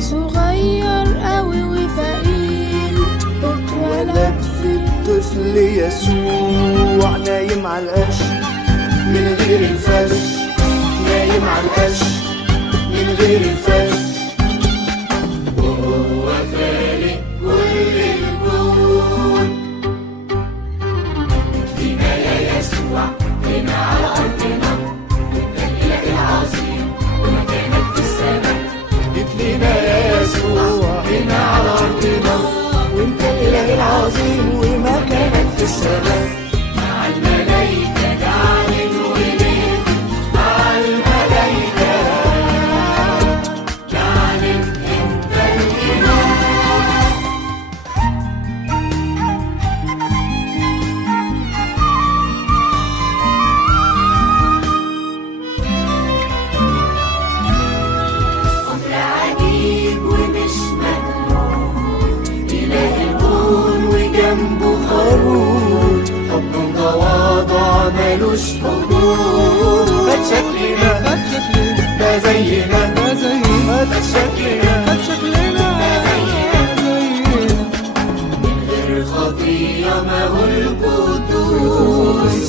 صغير قوي وفقير اتولد في الطفل يسوع نايم على القش من غير الفرش، نايم على القش من غير الفرش. وهو خالق كل الكون، فينا يا يسوع هنا على أرضنا، أنت الإله العظيم ومكانك في السماء. جيت لينا يا يسوع هنا على أرضنا، وأنت الإله العظيم ومكانك في السماء. مع الملايكة جعلن وليك، مع الملايكة جعلن أنت الإله. أمر عجيب ومش مألوف، إله الكون وجنبه خروف، حب متواضع ملوش حدود. خد شكلنا ده زينا، خد شكلنا من غير خطية، ما هو القدوس.